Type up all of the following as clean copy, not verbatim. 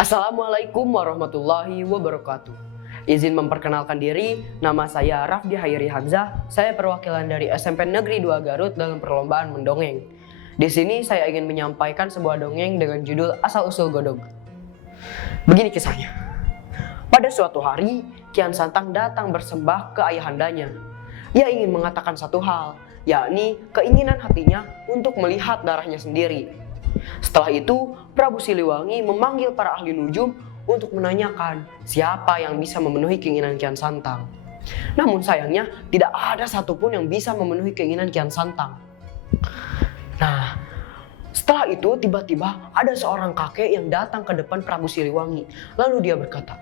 Assalamualaikum warahmatullahi wabarakatuh. Izin memperkenalkan diri, nama saya Rafdi Hairi Hamzah. Saya perwakilan dari SMP Negeri 2 Garut dalam perlombaan mendongeng. Di sini saya ingin menyampaikan sebuah dongeng dengan judul Asal-usul Godog. Begini kisahnya. Pada suatu hari, Kian Santang datang bersembah ke ayahandanya. Ia ingin mengatakan satu hal, yakni keinginan hatinya untuk melihat darahnya sendiri. Setelah itu, Prabu Siliwangi memanggil para ahli nujum untuk menanyakan siapa yang bisa memenuhi keinginan Kian Santang. Namun sayangnya tidak ada satupun yang bisa memenuhi keinginan Kian Santang. Nah, setelah itu tiba-tiba ada seorang kakek yang datang ke depan Prabu Siliwangi. Lalu dia berkata,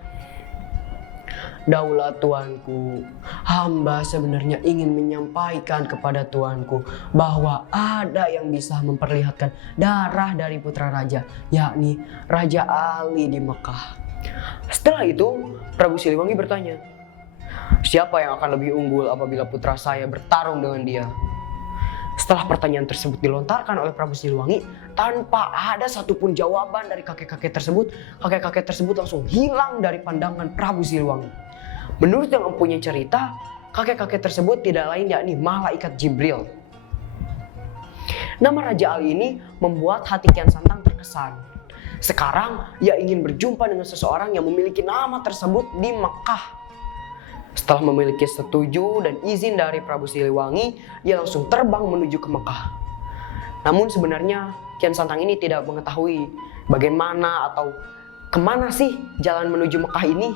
"Daulat tuanku, hamba sebenarnya ingin menyampaikan kepada tuanku bahwa ada yang bisa memperlihatkan darah dari putra raja, yakni Raja Ali di Mekah." Setelah itu, Prabu Siliwangi bertanya, "Siapa yang akan lebih unggul apabila putra saya bertarung dengan dia?" Setelah pertanyaan tersebut dilontarkan oleh Prabu Siliwangi, tanpa ada satupun jawaban dari kakek-kakek tersebut langsung hilang dari pandangan Prabu Siliwangi. Menurut yang mempunyai cerita, kakek-kakek tersebut tidak lain yakni malaikat Jibril. Nama Raja Ali ini membuat hati Kian Santang terkesan. Sekarang ia ingin berjumpa dengan seseorang yang memiliki nama tersebut di Mekah. Setelah memiliki setuju dan izin dari Prabu Siliwangi, ia langsung terbang menuju ke Mekah. Namun sebenarnya Kian Santang ini tidak mengetahui bagaimana atau kemana sih jalan menuju Mekah ini.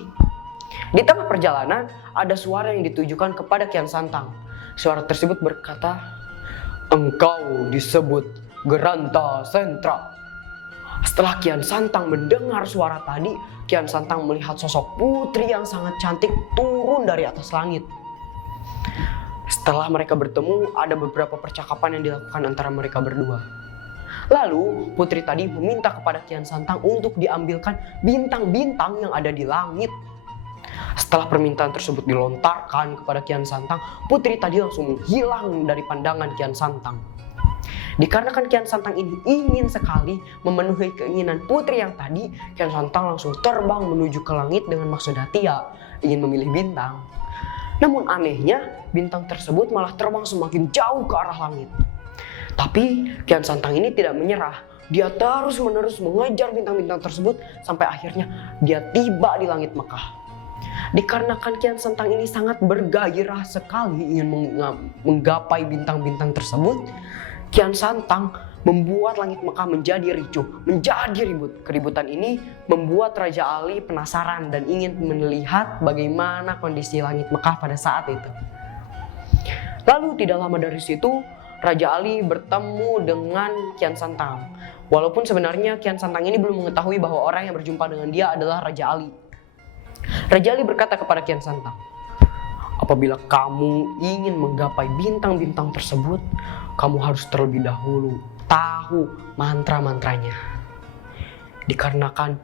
Di tengah perjalanan ada suara yang ditujukan kepada Kian Santang. Suara tersebut berkata, "Engkau disebut Geranta Sentra." Setelah Kian Santang mendengar suara tadi, Kian Santang melihat sosok putri yang sangat cantik turun dari atas langit. Setelah mereka bertemu, ada beberapa percakapan yang dilakukan antara mereka berdua. Lalu putri tadi meminta kepada Kian Santang untuk diambilkan bintang-bintang yang ada di langit. Setelah permintaan tersebut dilontarkan kepada Kian Santang, putri tadi langsung menghilang dari pandangan Kian Santang. Dikarenakan Kian Santang ini ingin sekali memenuhi keinginan putri yang tadi, Kian Santang langsung terbang menuju ke langit dengan maksud hati ingin memilih bintang. Namun anehnya, bintang tersebut malah terbang semakin jauh ke arah langit. Tapi Kian Santang ini tidak menyerah. Dia terus-menerus mengejar bintang-bintang tersebut sampai akhirnya dia tiba di langit Mekah. Dikarenakan Kian Santang ini sangat bergairah sekali ingin menggapai bintang-bintang tersebut, Kian Santang membuat langit Mekah menjadi ricuh, menjadi ribut. Keributan ini membuat Raja Ali penasaran dan ingin melihat bagaimana kondisi langit Mekah pada saat itu. Lalu tidak lama dari situ, Raja Ali bertemu dengan Kian Santang. Walaupun sebenarnya Kian Santang ini belum mengetahui bahwa orang yang berjumpa dengan dia adalah Raja Ali. Raja Ali berkata kepada Kian Santang, "Apabila kamu ingin menggapai bintang-bintang tersebut, kamu harus terlebih dahulu tahu mantra-mantranya." Dikarenakan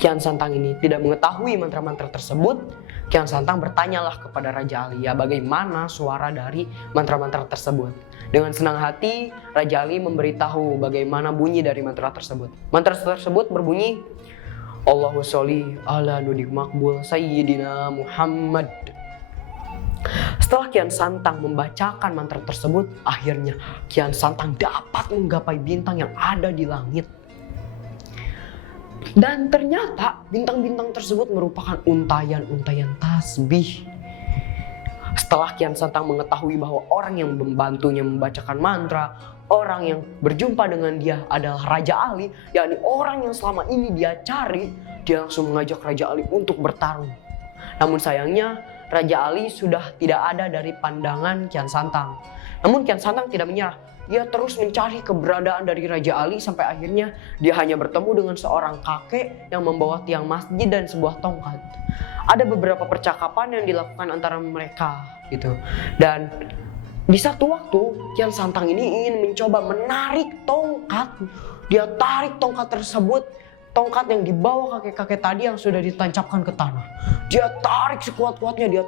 Kian Santang ini tidak mengetahui mantra-mantra tersebut, Kian Santang bertanyalah kepada Raja Ali bagaimana suara dari mantra-mantra tersebut. Dengan senang hati, Raja Ali memberitahu bagaimana bunyi dari mantra tersebut. Mantra tersebut berbunyi, "Allahu sholli ala nabi makbul sayyidina Muhammad." Setelah Kian Santang membacakan mantra tersebut, akhirnya Kian Santang dapat menggapai bintang yang ada di langit. Dan ternyata bintang-bintang tersebut merupakan untayan-untayan tasbih. Setelah Kian Santang mengetahui bahwa orang yang membantunya membacakan mantra, orang yang berjumpa dengan dia adalah Raja Ali, yakni orang yang selama ini dia cari, dia langsung mengajak Raja Ali untuk bertarung. Namun sayangnya Raja Ali sudah tidak ada dari pandangan Kian Santang. Namun Kian Santang tidak menyerah. Ia terus mencari keberadaan dari Raja Ali sampai akhirnya dia hanya bertemu dengan seorang kakek yang membawa tiang masjid dan sebuah tongkat. Ada beberapa percakapan yang dilakukan antara mereka gitu. Dan di satu waktu Kian Santang ini ingin mencoba menarik tongkat. Dia tarik tongkat tersebut, tongkat yang dibawa kakek-kakek tadi yang sudah ditancapkan ke tanah. Dia tarik sekuat-kuatnya, dia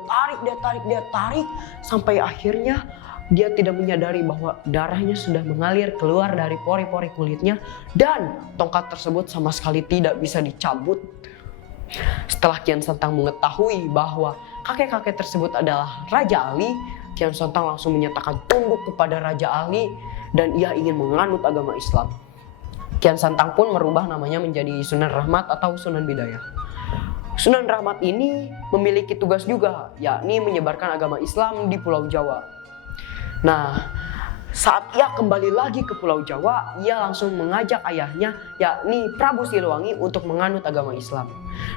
tarik sampai akhirnya dia tidak menyadari bahwa darahnya sudah mengalir keluar dari pori-pori kulitnya dan tongkat tersebut sama sekali tidak bisa dicabut. Setelah Kian Santang mengetahui bahwa kakek-kakek tersebut adalah Raja Ali, Kian Santang langsung menyatakan tunduk kepada Raja Ali dan ia ingin menganut agama Islam. Kian Santang pun merubah namanya menjadi Sunan Rahmat atau Sunan Bidayah. Sunan Rahmat ini memiliki tugas juga, yakni menyebarkan agama Islam di Pulau Jawa. Nah, saat ia kembali lagi ke Pulau Jawa, ia langsung mengajak ayahnya, yakni Prabu Siliwangi, untuk menganut agama Islam.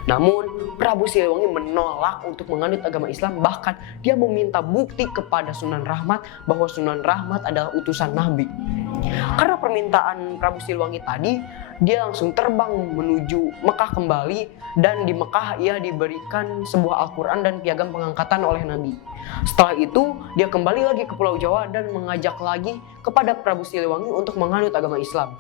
Namun, Prabu Siliwangi menolak untuk menganut agama Islam, bahkan dia meminta bukti kepada Sunan Rahmat bahwa Sunan Rahmat adalah utusan Nabi. Karena permintaan Prabu Siliwangi tadi, dia langsung terbang menuju Mekah kembali, dan di Mekah ia diberikan sebuah Al-Quran dan piagam pengangkatan oleh Nabi. Setelah itu, dia kembali lagi ke Pulau Jawa dan mengajak lagi kepada Prabu Siliwangi untuk menganut agama Islam.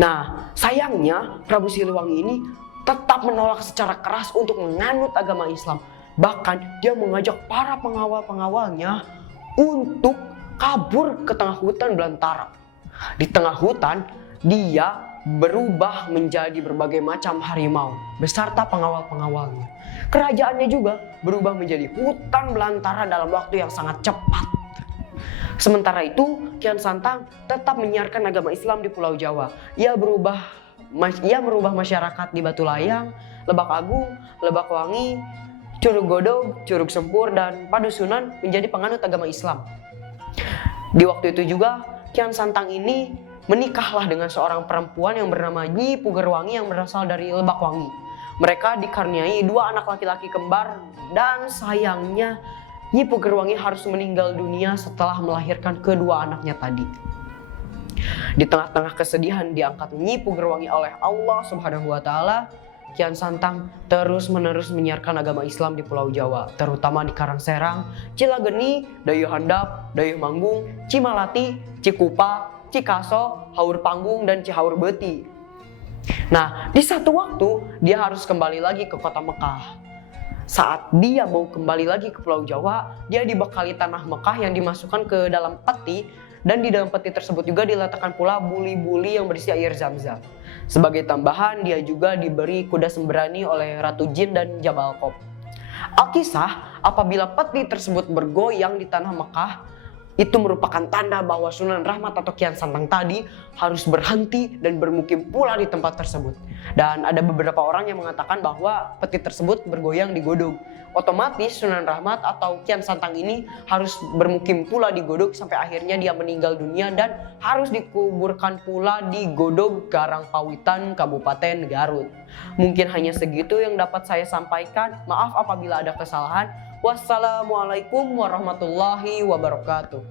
Nah, sayangnya Prabu Siliwangi ini tetap menolak secara keras untuk menganut agama Islam. Bahkan dia mengajak para pengawal-pengawalnya untuk kabur ke tengah hutan belantara. Di tengah hutan, dia berubah menjadi berbagai macam harimau beserta pengawal-pengawalnya. Kerajaannya juga berubah menjadi hutan belantara dalam waktu yang sangat cepat. Sementara itu, Kian Santang tetap menyiarkan agama Islam di Pulau Jawa. Ia merubah masyarakat di Batu Layang, Lebak Agung, Lebak Wangi, Curug Godog, Curug Sempur, dan Padusunan menjadi penganut agama Islam. Di waktu itu juga, Kian Santang ini menikahlah dengan seorang perempuan yang bernama Nyi Pugerwangi yang berasal dari Lebak Wangi. Mereka dikaruniai 2 anak laki-laki kembar, dan sayangnya Nyi Pugerwangi harus meninggal dunia setelah melahirkan kedua anaknya tadi. Di tengah-tengah kesedihan diangkat Nyi Pugerwangi oleh Allah Subhanahu wa Ta'ala, Kian Santang terus-menerus menyiarkan agama Islam di Pulau Jawa, terutama di Karangserang, Cilageni, Dayuh Handap, Dayuh Manggung, Cimalati, Cikupa, Cikaso, Haur Panggung, dan Cihaur Beti. Nah, di satu waktu dia harus kembali lagi ke kota Mekah. Saat dia mau kembali lagi ke Pulau Jawa, dia dibekali tanah Mekah yang dimasukkan ke dalam peti, dan di dalam peti tersebut juga diletakkan pula buli-buli yang berisi air Zam-Zam. Sebagai tambahan, dia juga diberi kuda sembrani oleh Ratu Jin dan Jabal Qop. Alkisah, apabila peti tersebut bergoyang di tanah Mekah, itu merupakan tanda bahwa Sunan Rahmat atau Kian Santang tadi harus berhenti dan bermukim pula di tempat tersebut. Dan ada beberapa orang yang mengatakan bahwa peti tersebut bergoyang di Godog. Otomatis Sunan Rahmat atau Kian Santang ini harus bermukim pula di Godog sampai akhirnya dia meninggal dunia dan harus dikuburkan pula di Godog, Karangpawitan, Kabupaten Garut. Mungkin hanya segitu yang dapat saya sampaikan. Maaf apabila ada kesalahan. Wassalamualaikum warahmatullahi wabarakatuh.